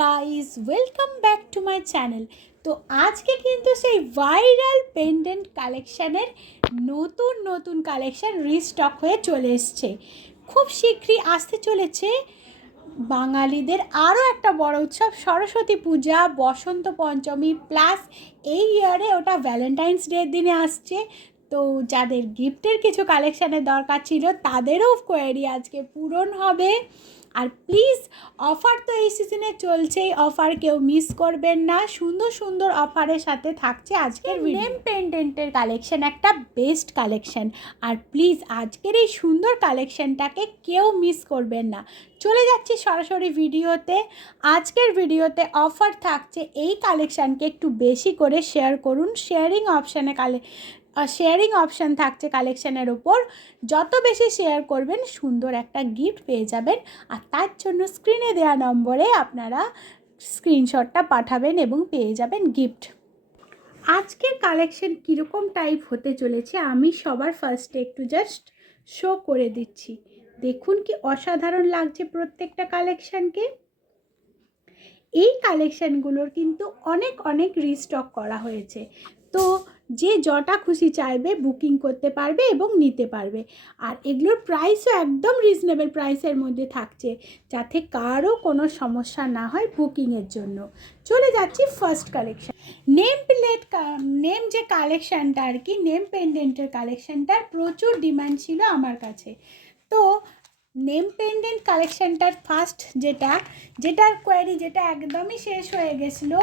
Guys, welcome back to my channel. তো আজকে কিন্তু সেই ভাইরাল পেন্ডেন্ট কালেকশানের নতুন নতুন কালেকশান রিস্টক হয়ে চলে এসছে। খুব শীঘ্রই আসতে চলেছে বাঙালিদের আরও একটা বড় উৎসব, সরস্বতী পূজা, বসন্ত পঞ্চমী, প্লাস এই ইয়ারে ওটা ভ্যালেন্টাইন্স ডের দিনে আসছে। তো যাদের গিফটের কিছু কালেকশানের দরকার ছিল তাদেরও কোয়ারি আজকে পূরণ হবে। আর প্লিজ, অফার তো এই সিজনে চলছেই, অফার কেউ মিস করবেন না। সুন্দর সুন্দর অফারের সাথে থাকছে আজকের নেম পেন্ডেন্টের কালেকশন, একটা বেস্ট কালেকশন। আর প্লিজ আজকের এই সুন্দর কালেকশনটাকে কেউ মিস করবেন না। চলে যাচ্ছি সরাসরি ভিডিওতে। আজকের ভিডিওতে অফার থাকছে, এই কালেকশানকে একটু বেশি করে শেয়ার করুন। শেয়ারিং অপশান থাকছে কালেকশানের ওপর। যত বেশি শেয়ার করবেন সুন্দর একটা গিফট পেয়ে যাবেন। আর তার জন্য স্ক্রিনে দেওয়া নম্বরে আপনারা স্ক্রিনশটটা পাঠাবেন এবং পেয়ে যাবেন গিফট। আজকের কালেকশন কীরকম টাইপ হতে চলেছে আমি সবার ফার্স্টে একটু জাস্ট শো করে দিচ্ছি। দেখুন কি অসাধারণ লাগছে প্রত্যেকটা কালেকশানকে। এই কালেকশানগুলোর কিন্তু অনেক অনেক রিস্টক করা হয়েছে। তো যে যটা খুশি চাইবে বুকিং করতে পারবে এবং নিতে পারবে। আর এগুলোর প্রাইসও একদম রিজনেবল প্রাইসের মধ্যে থাকছে, যাতে কারও কোনো সমস্যা না হয় বুকিংয়ের জন্য। চলে যাচ্ছি ফার্স্ট কালেকশান। নেম যে কালেকশানটা আর কি, নেম পেন্ডেন্টের কালেকশানটার প্রচুর ডিমান্ড ছিল আমার কাছে। তো নেম পেন্ডেন্ট কালেকশানটার ফার্স্ট যেটার কোয়ারি যেটা একদমই শেষ হয়ে গেছিলো,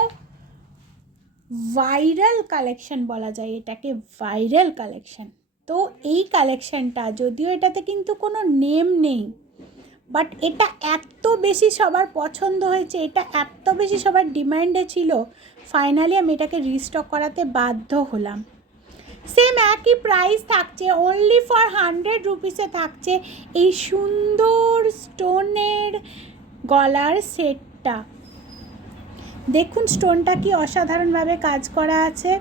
ভাইরাল কালেকশন বলা যায় এটাকে, ভাইরাল কালেকশন। তো এই কালেকশানটা যদিও এটাতে কিন্তু কোনো নেম নেই, বাট এটা এত বেশি সবার পছন্দ হয়েছে, এটা এত বেশি সবার ডিমান্ডে ছিল, ফাইনালি আমি এটাকে রিস্টক করাতে বাধ্য হলাম। সেম একই প্রাইস থাকছে, অনলি ফর 100 রুপিসে থাকছে এই সুন্দর স্টোনের গলার সেটটা। দেখুন স্টোনটা কি অসাধারণভাবে কাজ করা আছে।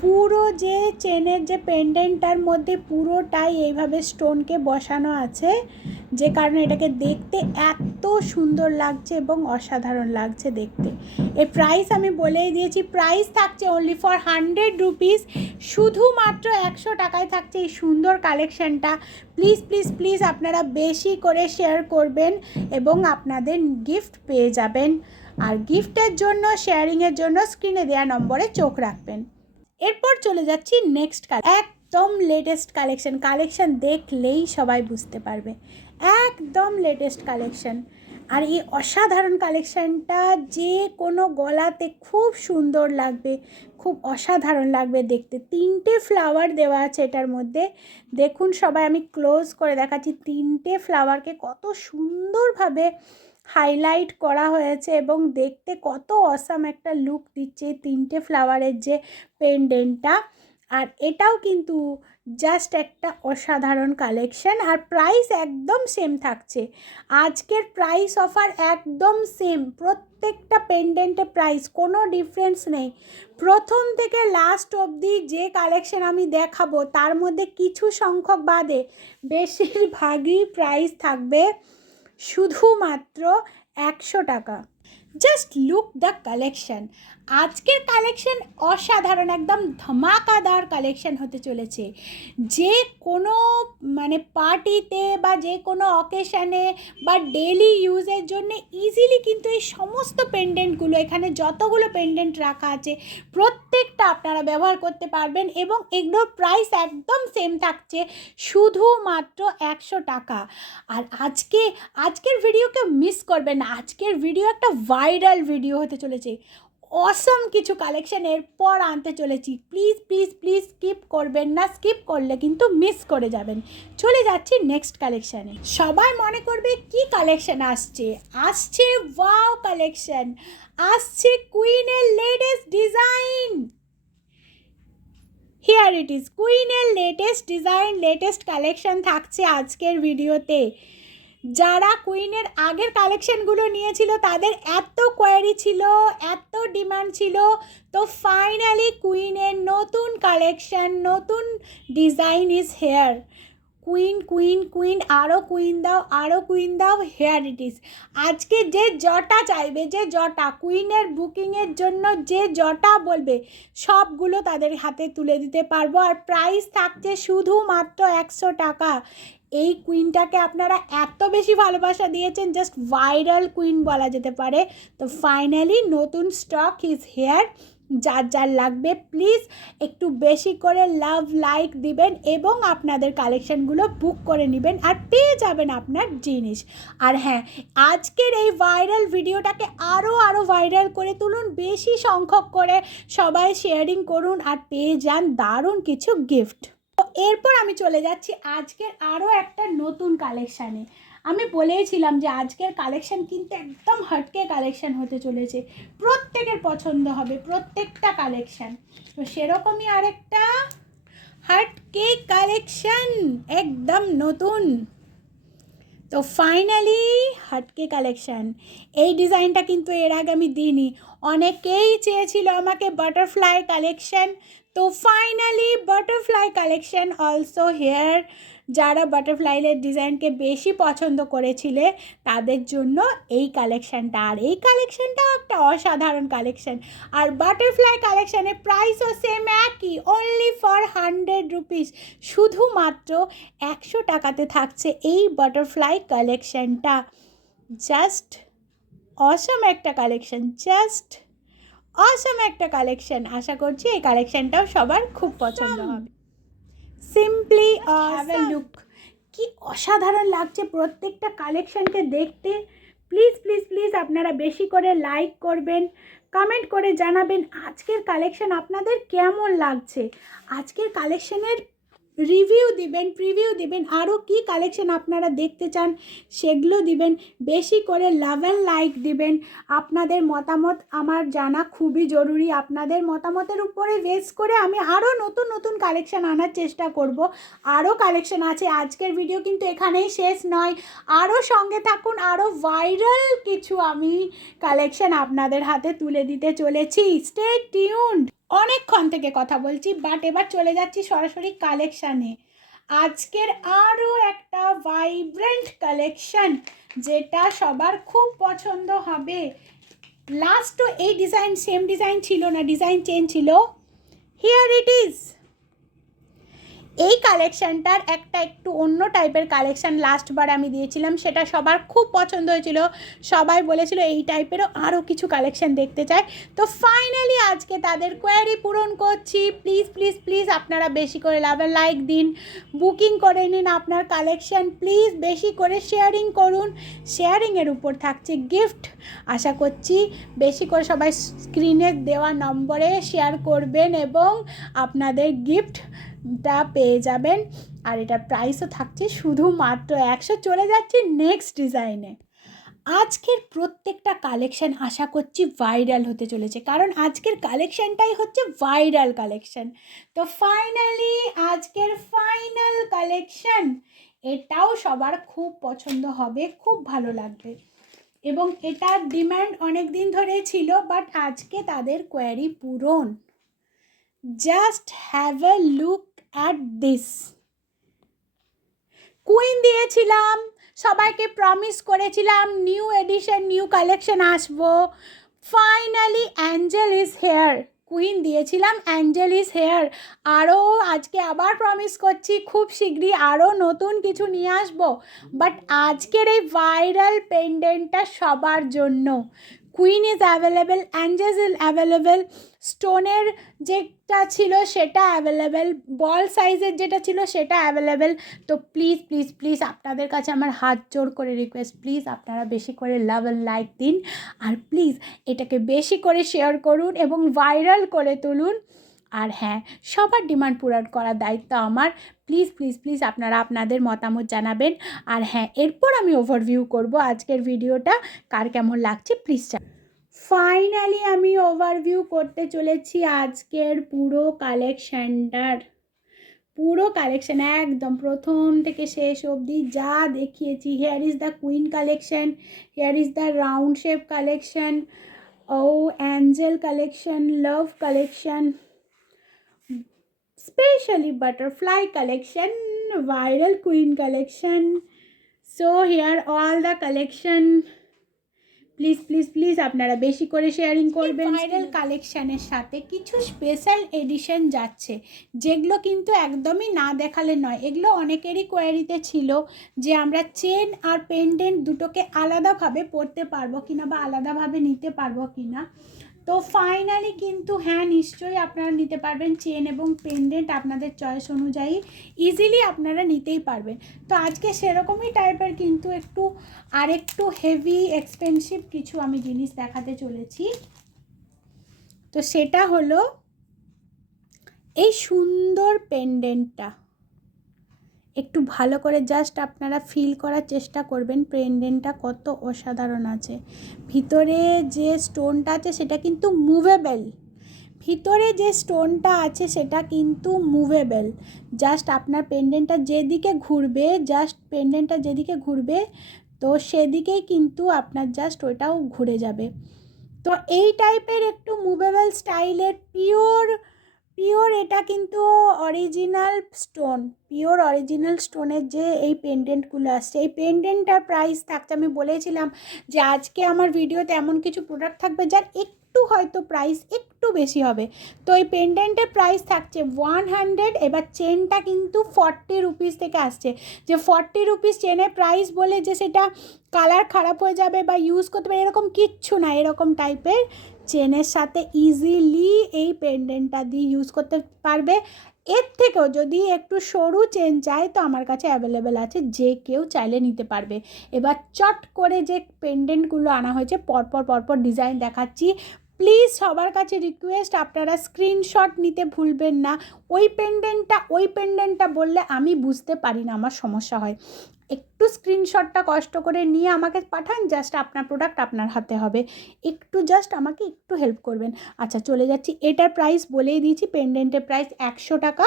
পুরো যে চেনের যে পেন্ডেন্টটার মধ্যে পুরোটাই এইভাবে স্টোনকে বসানো আছে, যে কারণে এটাকে দেখতে এত সুন্দর লাগছে এবং অসাধারণ লাগছে দেখতে। এর প্রাইস আমি বলেই দিয়েছি, প্রাইস থাকছে অনলি ফর 100 রুপিস। শুধুমাত্র 100 টাকায় থাকছে এই সুন্দর কালেকশানটা। প্লিজ প্লিজ প্লিজ আপনারা বেশি করে শেয়ার করবেন এবং আপনাদের গিফট পেয়ে যাবেন। আর গিফটের জন্য, শেয়ারিংয়ের জন্য স্ক্রিনে দেওয়া নম্বরে চোখ রাখবেন। এরপর চলে যাচ্ছি নেক্সট একদম লেটেস্ট কালেকশন দেখলেই সবাই বুঝতে পারবে, একদম লেটেস্ট কালেকশন। আর এই অসাধারণ কালেকশানটা যে কোনো গলাতে খুব সুন্দর লাগবে, খুব অসাধারণ লাগবে দেখতে। 3টে ফ্লাওয়ার দেওয়া আছে এটার মধ্যে। দেখুন সবাই, আমি ক্লোজ করে দেখাচ্ছি 3টে ফ্লাওয়ারকে কত সুন্দরভাবে হাইলাইট করা হয়েছে এবং দেখতে কত অসাম একটা লুক দিচ্ছে 3টে ফ্লাওয়ারের যে পেন্ডেন্টটা। আর এটাও কিন্তু জাস্ট একটা অসাধারণ কালেকশন। আর প্রাইস একদম সেম থাকছে, আজকের প্রাইস অফার একদম সেম। প্রত্যেকটা পেন্ডেন্টের প্রাইস কোনো ডিফারেন্স নেই। প্রথম থেকে লাস্ট অবধি যে কালেকশন আমি দেখাবো তার মধ্যে কিছু সংখ্যক বাদে বেশিরভাগই প্রাইস থাকবে শুধুমাত্র 100 টাকা। Just look the collection. আজকের কালেকশন অসাধারণ, একদম ধামাকাদার কালেকশন হতে চলেছে। যে কোনো পার্টিতে বা যে কোনো অকেশানে বা ডেলি ইউজের জন্য ইজিলি কিন্তু এই সমস্ত পেন্ডেন্টগুলো, এখানে যতগুলো পেন্ডেন্ট রাখা আছে প্রত্যেকটা আপনারা ব্যবহার করতে পারবেন এবং এগুলোর প্রাইস একদম সেম থাকছে, শুধুমাত্র 100 টাকা। আর আজকের ভিডিওকে মিস করবেন না। আজকের ভিডিও একটা ভাইরাল ভিডিও হতে চলেছে, অসম কিছু কালেকশন এরপর আনতে চলেছি। প্লিজ প্লিজ প্লিজ স্কিপ করবেন না, স্কিপ করলে কিন্তু মিস করে যাবেন। চলে যাচ্ছি নেক্সট কালেকশানে। সবাই মনে করবে কি কালেকশন আসছে ওয়াও কালেকশন আসছে, কুইনের latest design. Here it is, কুইনের লেটেস্ট ডিজাইন, লেটেস্ট কালেকশন থাকছে আজকের ভিডিওতে। যারা কুইনের আগের কালেকশানগুলো নিয়েছিল তাদের এত কোয়ারি ছিল, এত ডিমান্ড ছিল, তো ফাইনালি কুইনের নতুন কালেকশান, নতুন design is here. Queen queen queen, আরও কুইন দাও, আরও কুইন দাও। Here it is. আজকে যে জটা চাইবে, যে জটা কুইনের বুকিংয়ের জন্য যে জটা বলবে, সবগুলো তাদের হাতে তুলে দিতে পারবো। আর প্রাইস থাকছে শুধুমাত্র 100 টাকা। এই কুইনটাকে আপনারা এত বেশি ভালোবাসা দিয়েছেন, জাস্ট ভাইরাল কুইন বলা যেতে পারে। তো ফাইনালি নতুন স্টক ইজ হেয়ার। যার যার লাগবে প্লিজ একটু বেশি করে লাভ লাইক দিবেন এবং আপনাদের কালেকশানগুলো বুক করে নেবেন আর পেয়ে যাবেন আপনার জিনিস। আর হ্যাঁ, আজকের এই ভাইরাল ভিডিওটাকে আরও ভাইরাল করে তুলুন, বেশি সংখ্যক করে সবাই শেয়ারিং করুন আর পেয়ে যান দারুণ কিছু গিফট। তো এরপর আমি চলে যাচ্ছি আজকের আরও একটা নতুন কালেকশানে। আমি বলেইছিলাম যে আজকের কালেকশান কিন্তু একদম হটকে কালেকশান হতে চলেছে, প্রত্যেকের পছন্দ হবে প্রত্যেকটা কালেকশান। তো সেরকমই আরেকটা হটকে কালেকশান, একদম নতুন। তো ফাইনালি হটকে কালেকশান। এই ডিজাইনটা কিন্তু এর আগে আমি দিইনি, অনেকেই চেয়েছিল আমাকে বাটারফ্লাই কালেকশান। তো finally butterfly collection also here. যারা বাটারফ্লাইয়ের ডিজাইনকে বেশি পছন্দ করেছিলে তাদের জন্য এই কালেকশানটা। আর এই কালেকশানটাও একটা অসাধারণ কালেকশান। আর বাটারফ্লাই কালেকশানের প্রাইসও সেম একই, অনলি ফর 100 রুপিস। শুধুমাত্র 100 টাকাতে থাকছে এই বাটারফ্লাই কালেকশানটা। জাস্ট অসম একটা কালেকশান, জাস্ট অসম একটা কালেকশান। আশা করছি এই কালেকশানটাও সবার খুব পছন্দ হবে। Simply have a look. কি অসাধারণ লাগছে প্রত্যেকটা কালেকশানকে দেখতে। প্লিজ প্লিজ প্লিজ আপনারা বেশি করে লাইক করবেন, কমেন্ট করে জানাবেন আজকের কালেকশান আপনাদের কেমন লাগছে। আজকের কালেকশানের রিভিউ দিবেন, প্রিভিউ দিবেন, আরও কী কালেকশান আপনারা দেখতে চান সেগুলো দিবেন। বেশি করে লাভ অ্যান্ড লাইক দিবেন। আপনাদের মতামত আমার জানা খুবই জরুরি। আপনাদের মতামতের উপরে বেস করে আমি আরও নতুন নতুন কালেকশান আনার চেষ্টা করব। আরও কালেকশান আছে। আজকের ভিডিও কিন্তু এখানেই শেষ নয়, আরও সঙ্গে থাকুন, আরও ভাইরাল কিছু আমি কালেকশান আপনাদের হাতে তুলে দিতে চলেছি। Stay tuned. অনেকক্ষণ থেকে কথা বলছি, বাট এবার চলে যাচ্ছি সরাসরি কালেকশানে। আজকের আরও একটা ভাইব্রেন্ট কালেকশান যেটা সবার খুব পছন্দ হবে। লাস্টও এই ডিজাইন সেম ডিজাইন ছিল না, ডিজাইন চেঞ্জ ছিল। Here it is. এই কালেকশানটার একটা একটু অন্য টাইপের কালেকশান লাস্টবার আমি দিয়েছিলাম, সেটা সবার খুব পছন্দ হয়েছিল। সবাই বলেছিল এই টাইপেরও আরও কিছু কালেকশান দেখতে চায়। তো ফাইনালি আজকে তাদের কোয়ারি পূরণ করছি। প্লিজ প্লিজ প্লিজ আপনারা বেশি করে লাভ অ্যান্ড লাইক দিন, বুকিং করে নিন আপনার কালেকশান। প্লিজ বেশি করে শেয়ারিং করুন, শেয়ারিংয়ের উপর থাকছে গিফট। আশা করছি বেশি করে সবাই স্ক্রিনে দেওয়া নম্বরে শেয়ার করবেন এবং আপনাদের গিফটটা পেয়ে যাবেন। আর এটার প্রাইসও থাকছে শুধুমাত্র 100। চলে যাচ্ছি নেক্সট ডিজাইনে। আজকের প্রত্যেকটা কালেকশান আশা করছি ভাইরাল হতে চলেছে, কারণ আজকের কালেকশানটাই হচ্ছে ভাইরাল কালেকশান। তো ফাইনালি আজকের ফাইনাল কালেকশান, এটাও সবার খুব পছন্দ হবে, খুব ভালো লাগবে এবং এটার ডিম্যান্ড অনেক দিন ধরে ছিল, বাট আজকে তাদের কোয়ারি পূরণ। Just have a look at this. Queen দিয়েছিলাম, সবাইকে প্রমিস করেছিলাম নিউ এডিশন নিউ কালেকশন আসবো। Finally Angel is here. Queen দিয়েছিলাম, অ্যাঞ্জেল ইজ হেয়ার। আরও আজকে আবার প্রমিস করছি খুব শীঘ্রই আরও নতুন কিছু নিয়ে আসবো। বাট আজকের এই ভাইরাল পেন্ডেন্টটা সবার জন্য। Queen is available, Angel is available, স্টোনের যেটা ছিল সেটা অ্যাভেলেবেল, বল সাইজের যেটা ছিল সেটা অ্যাভেলেবেল। তো প্লিজ প্লিজ প্লিজ আপনাদের কাছে আমার হাত জোড় করে রিকোয়েস্ট, প্লিজ আপনারা বেশি করে লাভ অ্যান্ড লাইক দিন। আর প্লিজ এটাকে বেশি করে শেয়ার করুন এবং ভাইরাল করে তুলুন। আর হ্যাঁ, সবার ডিমান্ড পূরণ করার দায়িত্ব আমার। প্লিজ প্লিজ প্লিজ আপনারা আপনাদের মতামত জানাবেন। আর হ্যাঁ, এরপর আমি ওভারভিউ করব আজকের ভিডিওটা কার কেমন লাগছে প্লিজ। ফাইনালি আমি ওভারভিউ করতে চলেছি আজকের পুরো কালেকশানটার। পুরো কালেকশান একদম প্রথম থেকে শেষ অবধি যা দেখিয়েছি। Here is the queen collection, here is the round shape collection, ও angel collection, love collection, specially butterfly collection, viral queen collection. So here all the collection. Please আপনারা বেশি করে শেয়ারিং করবেন। ভাইরাল কালেকশানের সাথে কিছু স্পেশাল এডিশন যাচ্ছে, যেগুলো কিন্তু একদমই না দেখালে নয়। এগুলো অনেকেরই কোয়ারিতে ছিল যে আমরা চেন আর পেন্ডেন্ট দুটোকে আলাদাভাবে পরতে পারবো কিনা বা আলাদাভাবে নিতে পারবো কিনা। তো ফাইনালি কিন্তু হ্যাঁ, নিশ্চয়ই আপনারা নিতে পারবেন। চেন এবং পেন্ডেন্ট আপনাদের চয়েস অনুযায়ী ইজিলি আপনারা নিতেই পারবেন। তো আজকে সেরকমই টাইপের কিন্তু একটু হেভি এক্সপেন্সিভ কিছু আমি জিনিস দেখাতে চলেছি। তো সেটা হলো এই সুন্দর পেন্ডেন্টটা। একটু ভালো করে জাস্ট আপনারা ফিল করার চেষ্টা করবেন পেন্ডেন্টটা কত অসাধারণ আছে। ভিতরে যে স্টোনটা আছে সেটা কিন্তু মুভেবল। জাস্ট আপনার পেন্ডেন্টটা যেদিকে ঘুরবে তো সেদিকেই কিন্তু আপনার জাস্ট ওইটাও ঘুরে যাবে। তো এই টাইপের একটু মুভেবল স্টাইলের পিওর এটা কিন্তু অরিজিনাল স্টোনের যে এই পেন্ডেন্টগুলো আসছে, এই পেন্ডেন্টটার প্রাইস থাকছে, আমি বলেছিলাম যে আজকে আমার ভিডিওতে এমন কিছু প্রোডাক্ট থাকবে যার একটু হয়তো প্রাইস একটু বেশি হবে। তো এই পেন্ডেন্টের প্রাইস থাকছে 100। এবার চেনটা কিন্তু 40 রুপিস থেকে আসছে। যে 40 রুপিস চেনের প্রাইস বলে যে সেটা কালার খারাপ হয়ে যাবে বা ইউজ করতে পারে এরকম কিচ্ছু না। এরকম টাইপের চেনের সাথে ইজিলি এই পেন্ডেন্টটা দিয়ে ইউজ করতে পারবে। এর থেকেও যদি একটু সরু চেন চায় তো আমার কাছে অ্যাভেলেবেল আছে, যে কেউ চাইলে নিতে পারবে। এবার চট করে যে পেন্ডেন্টগুলো আনা হয়েছে পরপর ডিজাইন দেখাচ্ছি। প্লিজ সবার কাছে রিকোয়েস্ট, আপনারা স্ক্রিনশট নিতে ভুলবেন না। ওই পেন্ডেন্টটা বললে আমি বুঝতে পারি না, আমার সমস্যা হয়। একটু স্ক্রিনশটটা কষ্ট করে নিয়ে আমাকে পাঠান, জাস্ট আপনার প্রোডাক্ট আপনার হাতে হবে। একটু জাস্ট আমাকে একটু হেল্প করবেন। আচ্ছা, চলে যাচ্ছি। এটার প্রাইস বলেই দিয়েছি, পেন্ডেন্টের প্রাইস 100 টাকা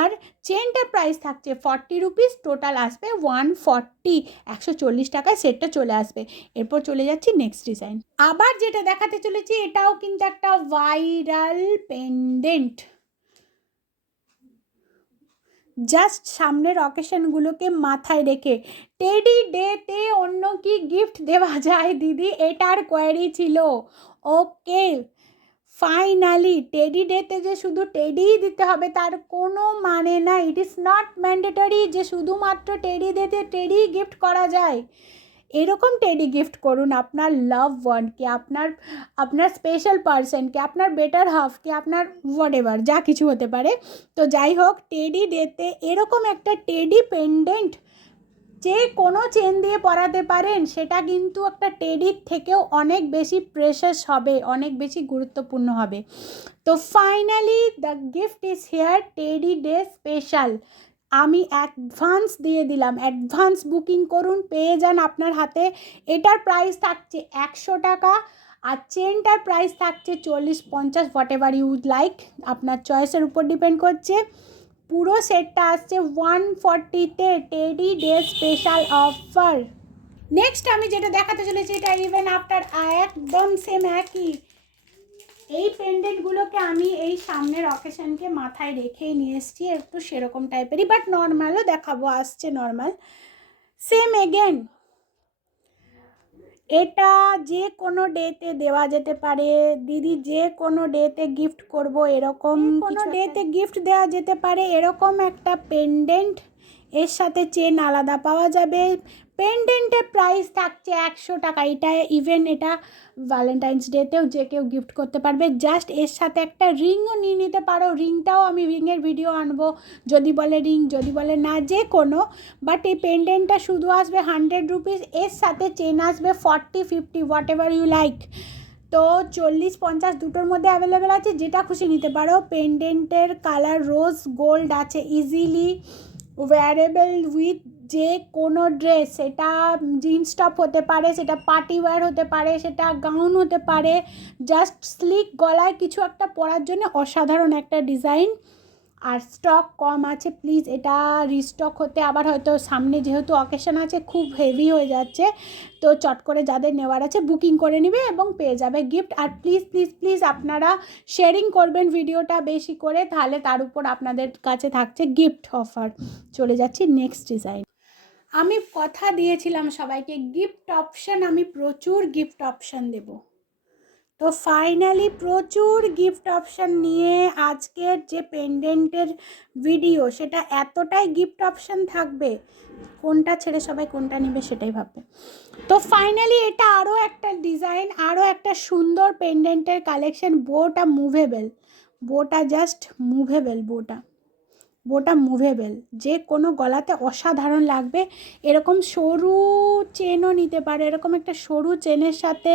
আর চেনটার প্রাইস থাকছে 40 রুপিস। টোটাল আসবে 140, 140 টাকায় সেটটা চলে আসবে। এরপর চলে যাচ্ছি নেক্সট ডিজাইন। আবার যেটা দেখাতে চলেছি এটাও কিন্তু একটা ভাইরাল পেন্ডেন্ট। জাস্ট সামনের অকেশনগুলোকে মাথায় রেখে টেডি ডেতে অন্য কি গিফট দেওয়া যায় দিদি, এটার কোয়ারি ছিল। ওকে, ফাইনালি টেডি ডেতে যে শুধু টেডিই দিতে হবে তার কোনো মানে না। ইট ইজ নট ম্যান্ডেটরি যে শুধুমাত্র টেডি ডেতে টেডি গিফট করা যায়। এরকম টেডি গিফট করুন আপনার লাভ ওয়ানকে, আপনার স্পেশাল পারসনকে, আপনার বেটার হাফকে, আপনার হোয়াটএভার যা কিছু হতে পারে। তো যাই হোক, টেডি ডেতে এরকম একটা টেডি পেন্ডেন্ট যে কোনো চেন দিয়ে পরাতে পারেন, সেটা কিন্তু একটা টেডির থেকেও অনেক বেশি প্রেশাস হবে, অনেক বেশি গুরুত্বপূর্ণ হবে। তো finally the gift is here, teddy day special. আমি অ্যাডভান্স দিয়ে দিলাম, অ্যাডভান্স বুকিং করুন, পেয়ে যান আপনার হাতে। এটার প্রাইস থাকছে 100 টাকা আর চেনটার প্রাইস থাকছে 40-50, হোয়াট এভার ইউ লাইক, আপনার চয়েসের উপর ডিপেন্ড করছে। পুরো সেটটা আসছে 140-তে, teddy day special offer. Next আমি যেটা দেখাতে চলেছি এটা ইভেন আফটার একদম সেম একই। এই পেন্ডেন্টগুলোকে আমি এই সামনের অকেশনকে মাথায় রেখেই নিয়ে এসেছি, একটু সেরকম টাইপেরই, বাট নর্মালও দেখাবো, আসছে নর্মাল সেম এগেন। এটা যে কোনো ডেতে দেওয়া যেতে পারে দিদি, যে কোনো ডেতে গিফট করব এরকম, কোনো ডেতে গিফট দেওয়া যেতে পারে এরকম একটা পেন্ডেন্ট। এর সাথে চেন আলাদা পাওয়া যাবে। পেন্ডেন্টের প্রাইস থাকছে 100 টাকা। এটা ভ্যালেন্টাইন্স ডেতেও যে কেউ গিফট করতে পারবে। জাস্ট এর সাথে একটা রিংও নিয়ে নিতে পারো, রিংটাও আমি রিংয়ের ভিডিও আনবো, যদি বলে রিং, যদি বলে না, যে কোনো। বাট এই পেন্ডেন্টটা শুধু আসবে 100 রুপিস, এর সাথে চেন আসবে 40-50, হোয়াট এভার ইউ লাইক। তো 40-50 দুটোর মধ্যে অ্যাভেলেবেল আছে, যেটা খুশি নিতে পারো। পেন্ডেন্টের কালার রোজ গোল্ড আছে, ইজিলি ওয়্যারেবল উইথ যে কোনো ড্রেস, সেটা জিন্স টপ হতে পারে, সেটা পার্টি ওয়্যার হতে পারে, সেটা গাউন হতে পারে। জাস্ট স্লিক গলায় কিছু একটা পরার জন্য অসাধারণ একটা ডিজাইন। আর স্টক কম আছে, প্লিজ এটা রিস্টক হতে আবার হয়তো সামনে যেহেতু অকেশন আছে খুব হেভি হয়ে যাচ্ছে, তো চট করে যাদের নেওয়ার আছে বুকিং করে নেবে এবং পেয়ে যাবে গিফট। আর প্লিজ প্লিজ প্লিজ আপনারা শেয়ারিং করবেন ভিডিওটা বেশি করে, তাহলে তার উপর আপনাদের কাছে থাকছে গিফট অফার। চলে যাচ্ছি নেক্সট ডিজাইন। আমি কথা দিয়েছিলাম সবাইকে গিফট অপশান, আমি প্রচুর গিফট অপশান দেব। তো ফাইনালি প্রচুর গিফট অপশান নিয়ে আজকের যে পেন্ডেন্টের ভিডিও সেটা এতটাই গিফট অপশান থাকবে, কোনটা ছেড়ে সবাই কোনটা নেবে সেটাই ভাববে। তো ফাইনালি এটা আরও একটা ডিজাইন, আরও একটা সুন্দর পেন্ডেন্টের কালেকশন। বোটা মুভেবল, বোটা জাস্ট মুভেবল, বোটা মুভেবল, যে কোনো গলাতে অসাধারণ লাগবে। এরকম সরু চেনও নিতে পারে, এরকম একটা সরু চেনের সাথে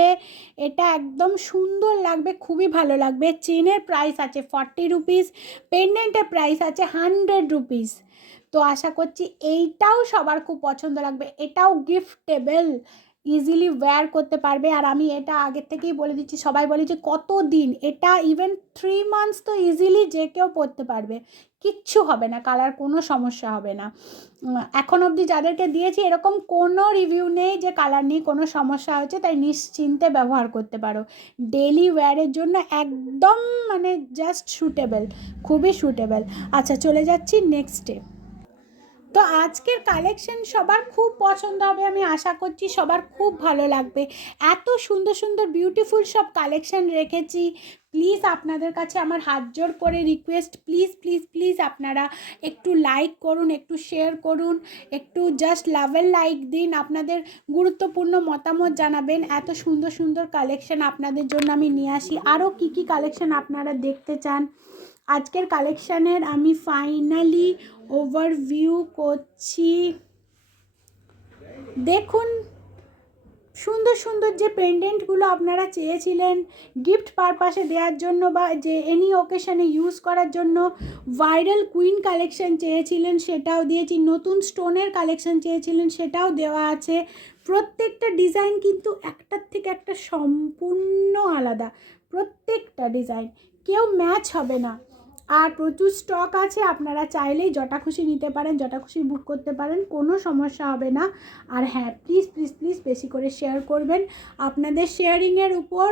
এটা একদম সুন্দর লাগবে, খুবই ভালো লাগবে। চেনের প্রাইস আছে 40 রুপিস, পেন্ডেন্টের প্রাইস আছে 100 রুপিস। তো আশা করছি এইটাও সবার খুব পছন্দ লাগবে, এটাও গিফটেবল, ইজিলি ওয়্যার করতে পারবে। আর আমি এটা আগের থেকেই বলে দিচ্ছি, সবাই বলে যে কত দিন, এটা ইভেন 3 মান্থস তো ইজিলি যে কেউ পরতে পারবে, কিচ্ছু হবে না, কালার কোনো সমস্যা হবে না। এখন অবধি যাদেরকে দিয়েছি এরকম কোনো রিভিউ নেই যে কালার নিয়ে কোনো সমস্যা হচ্ছে, তাই নিশ্চিন্তে ব্যবহার করতে পারো। ডেলি ওয়্যারের জন্য একদম মানে জাস্ট সুটেবল, খুবই সুটেবল। আচ্ছা চলে যাচ্ছি নেক্সটে। তো আজকের কালেকশন সবার খুব পছন্দ হবে, আমি আশা করছি সবার খুব ভালো লাগবে। এত সুন্দর সুন্দর বিউটিফুল সব কালেকশন রেখেছি। প্লিজ আপনাদের কাছে আমার হাত জোড় করে রিকোয়েস্ট, প্লিজ প্লিজ প্লিজ আপনারা একটু লাইক করুন, একটু শেয়ার করুন, একটু জাস্ট লাভের লাইক দিন, আপনাদের গুরুত্বপূর্ণ মতামত জানাবেন। এত সুন্দর সুন্দর কালেকশন আপনাদের জন্য আমি নিয়ে আসি। আরও কী কী কালেকশন আপনারা দেখতে চান আজকের কালেকশানের আমি ফাইনালি ওভারভিউ করছি। দেখুন সুন্দর সুন্দর যে পেন্ডেন্টগুলো আপনারা চেয়েছিলেন গিফট পারপাসে দেওয়ার জন্য বা যে এনি ওকেশনে ইউজ করার জন্য, ভাইরাল কুইন কালেকশন চেয়েছিলেন সেটাও দিয়েছি, নতুন স্টোনের কালেকশন চেয়েছিলেন সেটাও দেওয়া আছে। প্রত্যেকটা ডিজাইন কিন্তু একটার থেকে একটা সম্পূর্ণ আলাদা, প্রত্যেকটা ডিজাইন কেউ ম্যাচ হবে না। আর প্রচুর স্টক আছে, আপনারা চাইলেই যটা খুশি নিতে পারেন, যটা খুশি বুক করতে পারেন, কোনো সমস্যা হবে না। আর হ্যাঁ প্লিজ প্লিজ প্লিজ বেশি করে শেয়ার করবেন, আপনাদের শেয়ারিংয়ের উপর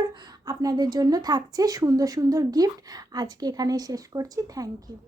আপনাদের জন্য থাকছে সুন্দর সুন্দর গিফট। আজকে এখানেই শেষ করছি, থ্যাংক ইউ।